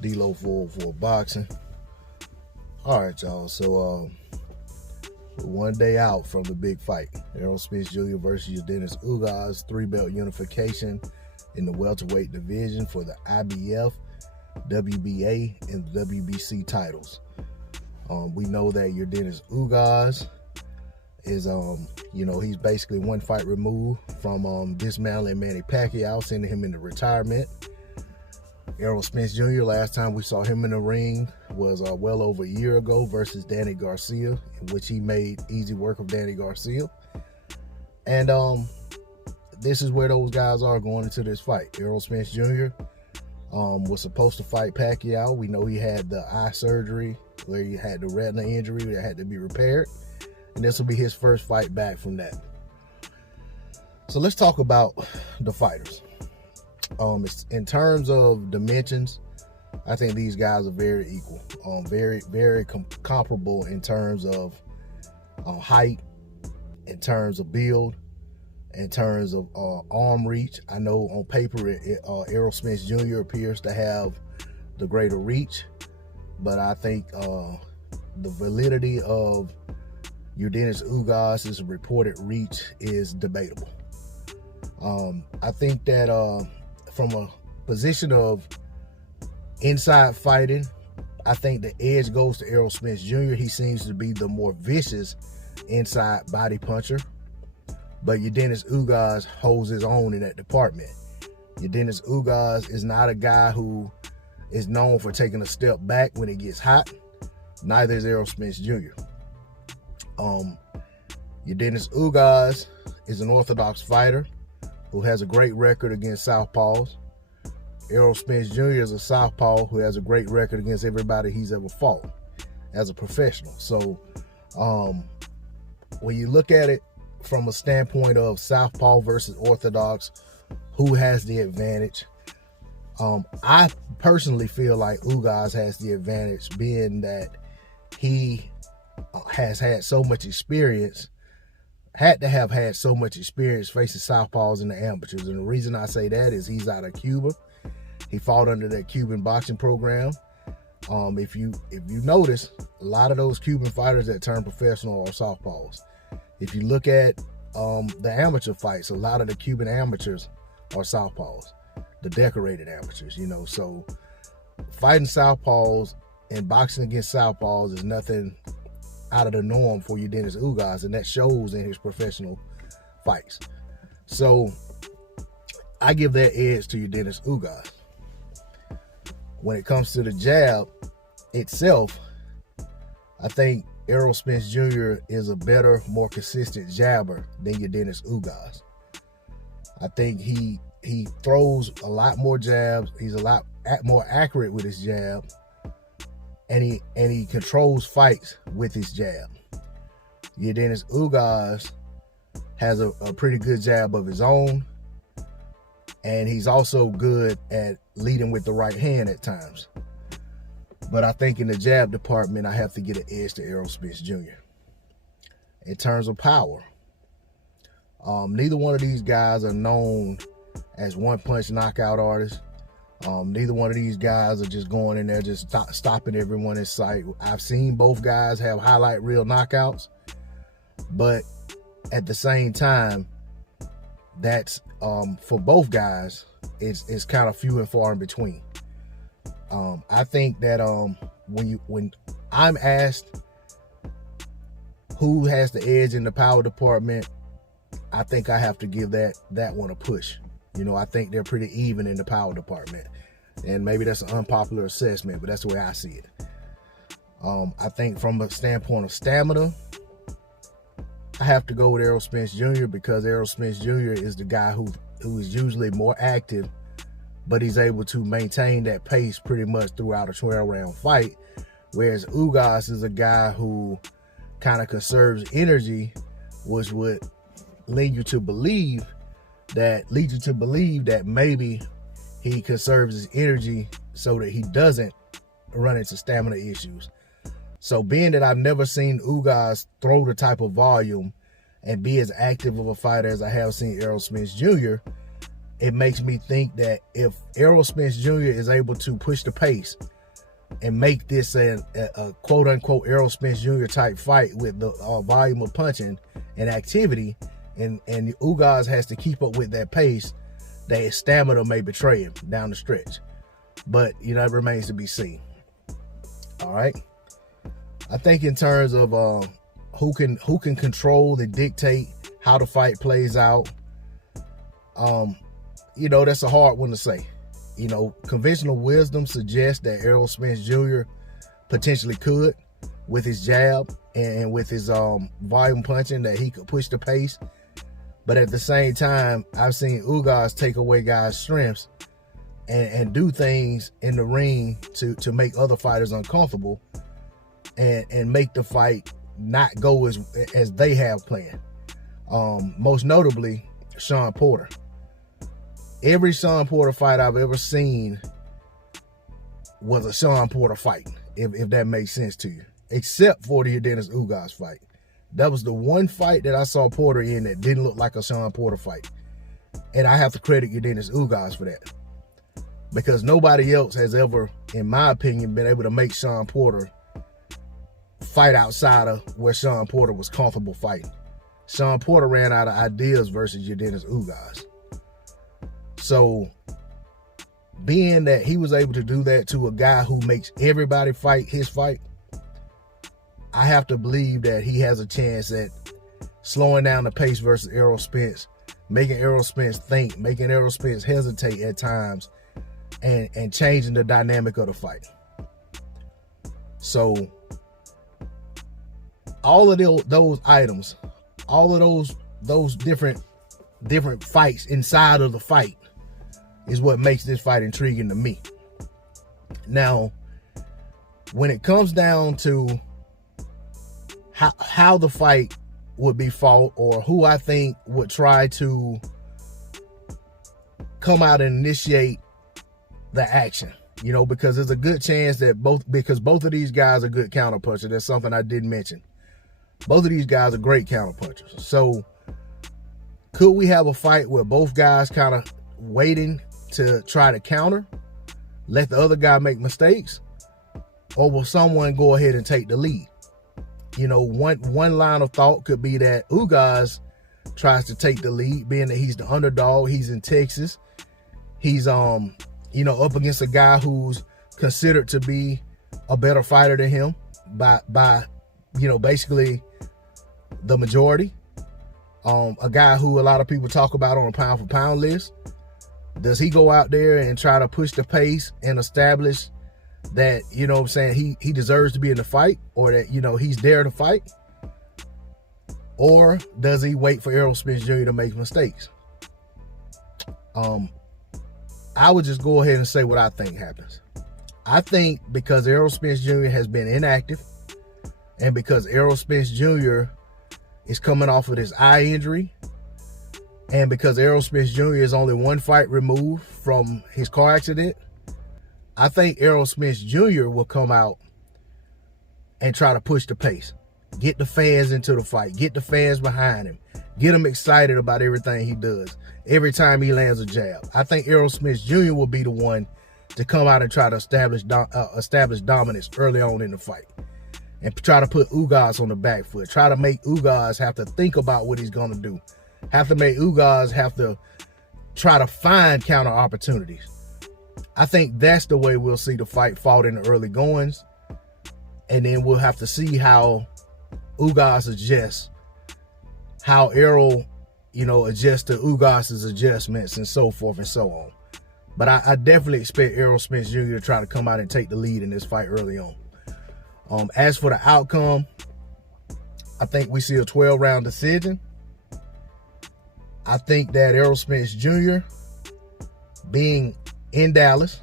D-Lo for boxing. All right, y'all. So one day out from the big fight, Errol Spence Jr. versus Yordenis Ugas, 3-belt unification in the welterweight division for the IBF, WBA, and the WBC titles. We know that Yordenis Ugas is, he's basically one fight removed from dismantling Manny Pacquiao, sending him into retirement. Errol Spence Jr., last time we saw him in the ring was well over a year ago versus Danny Garcia, in which he made easy work of Danny Garcia. And this is where those guys are going into this fight. Errol Spence Jr. Was supposed to fight Pacquiao. We know he had the eye surgery where he had the retina injury that had to be repaired. And this will be his first fight back from that. So let's talk about the fighters. In terms of dimensions, I think these guys are very equal, very comparable in terms of height, in terms of build, in terms of arm reach. I know on paper Errol Spence Jr. appears to have the greater reach, but I think the validity of Yordenis Ugas' reported reach is debatable. I think that from a position of inside fighting, I think the edge goes to Errol Spence Jr. He seems to be the more vicious inside body puncher, but Yordenis Ugas holds his own in that department. Yordenis Ugas is not a guy who is known for taking a step back when it gets hot. Neither is Errol Spence Jr. Yordenis Ugas is an orthodox fighter who has a great record against southpaws. Errol Spence Jr. is a southpaw who has a great record against everybody he's ever fought as a professional. So when you look at it from a standpoint of southpaw versus orthodox, who has the advantage? I personally feel like Ugas has the advantage, being that he has had so much experience, had to have had so much experience facing southpaws in the amateurs. And the reason I say that is he's out of Cuba. He fought under that Cuban boxing program. If you notice, a lot of those Cuban fighters that turn professional are southpaws. If you look at the amateur fights, a lot of the Cuban amateurs are southpaws, the decorated amateurs, So fighting southpaws and boxing against southpaws is nothing out of the norm for Yordenis Ugas, and that shows in his professional fights. So I give that edge to Yordenis Ugas. When it comes to the jab itself, I think Errol Spence Jr. is a better, more consistent jabber than Yordenis Ugas. I think he throws a lot more jabs. He's a lot more accurate with his jab. And he controls fights with his jab. Yordenis Ugas has a pretty good jab of his own, and he's also good at leading with the right hand at times. But I think in the jab department, I have to get an edge to Errol Spence Jr. In terms of power, neither one of these guys are known as one-punch knockout artists. Neither one of these guys are just going in there just stopping everyone in sight. I've seen both guys have highlight reel knockouts, but at the same time, that's for both guys, it's kind of few and far in between. I think that when I'm asked who has the edge in the power department, I think I have to give that one a push. I think they're pretty even in the power department. And maybe that's an unpopular assessment, but that's the way I see it. I think from a standpoint of stamina, I have to go with Errol Spence Jr. because Errol Spence Jr. is the guy who is usually more active, but he's able to maintain that pace pretty much throughout a 12-round fight. Whereas Ugas is a guy who kind of conserves energy, which would lead you to believe that maybe he conserves his energy so that he doesn't run into stamina issues. So being that I've never seen Ugas throw the type of volume and be as active of a fighter as I have seen Errol Spence Jr., it makes me think that if Errol Spence Jr. is able to push the pace and make this a quote-unquote Errol Spence Jr. type fight with the volume of punching and activity, and Ugas has to keep up with that pace, that his stamina may betray him down the stretch. But, you know, it remains to be seen. All right. I think in terms of who can control and dictate how the fight plays out, you know, that's a hard one to say. You know, conventional wisdom suggests that Errol Spence Jr. potentially could, with his jab and with his volume punching, that he could push the pace. But at the same time, I've seen Ugas take away guys' strengths and do things in the ring to make other fighters uncomfortable and make the fight not go as they have planned. Most notably, Sean Porter. Every Sean Porter fight I've ever seen was a Sean Porter fight, if that makes sense to you, except for the Yordenis Ugas fight. That was the one fight that I saw Porter in that didn't look like a Sean Porter fight. And I have to credit Yordenis Ugas for that, because nobody else has ever, in my opinion, been able to make Sean Porter fight outside of where Sean Porter was comfortable fighting. Sean Porter ran out of ideas versus Yordenis Ugas. So, being that he was able to do that to a guy who makes everybody fight his fight, I have to believe that he has a chance at slowing down the pace versus Errol Spence, making Errol Spence think, making Errol Spence hesitate at times, and changing the dynamic of the fight. So, all of those items, all of those different fights inside of the fight is what makes this fight intriguing to me. Now, when it comes down to how the fight would be fought, or who I think would try to come out and initiate the action, you know, because there's a good chance that both of these guys are good counterpunchers. That's something I didn't mention. Both of these guys are great counterpunchers. So could we have a fight where both guys kind of waiting to try to counter, let the other guy make mistakes, or will someone go ahead and take the lead? You know, one line of thought could be that Ugas tries to take the lead, being that he's the underdog, he's in Texas, he's you know, up against a guy who's considered to be a better fighter than him by you know, basically the majority. A guy who a lot of people talk about on a pound for pound list. Does he go out there and try to push the pace and establish that, you know what I'm saying, he deserves to be in the fight, or that, you know, he's there to fight? Or does he wait for Errol Spence Jr. to make mistakes? I would just go ahead and say what I think happens. I think because Errol Spence Jr. has been inactive, and because Errol Spence Jr. is coming off of this eye injury, and because Errol Spence Jr. is only one fight removed from his car accident, I think Errol Spence Jr. will come out and try to push the pace. Get the fans into the fight. Get the fans behind him. Get them excited about everything he does. Every time he lands a jab. I think Errol Spence Jr. will be the one to come out and try to establish dominance early on in the fight. And try to put Ugas on the back foot. Try to make Ugas have to think about what he's going to do. Have to make Ugas have to try to find counter opportunities. I think that's the way we'll see the fight fought in the early goings. And then we'll have to see how Ugas adjusts, how Errol, you know, adjusts to Ugas's adjustments, and so forth and so on. But I definitely expect Errol Spence Jr. to try to come out and take the lead in this fight early on. As for the outcome, I think we see a 12-round decision. I think that Errol Spence Jr. being in Dallas,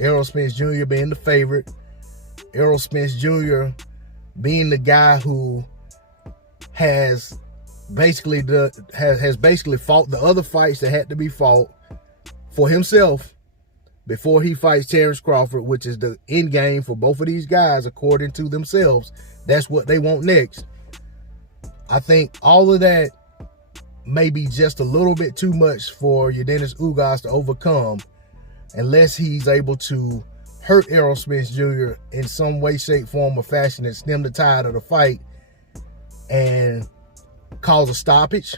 Errol Spence Jr. being the favorite, Errol Spence Jr. being the guy who has basically fought the other fights that had to be fought for himself before he fights Terence Crawford, which is the end game for both of these guys, according to themselves. That's what they want next. I think all of that may be just a little bit too much for Yordenis Ugas to overcome unless he's able to hurt Errol Spence Jr. in some way, shape, form, or fashion and stem the tide of the fight and cause a stoppage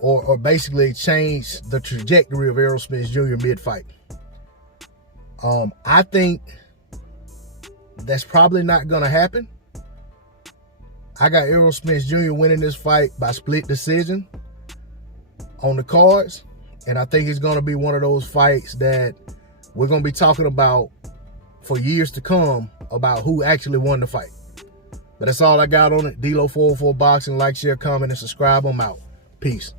or basically change the trajectory of Errol Spence Jr. mid-fight. I think that's probably not going to happen. I got Errol Spence Jr. winning this fight by split decision on the cards. And I think it's going to be one of those fights that we're going to be talking about for years to come about who actually won the fight. But that's all I got on it. D-Lo 404 Boxing. Like, share, comment, and subscribe. I'm out. Peace.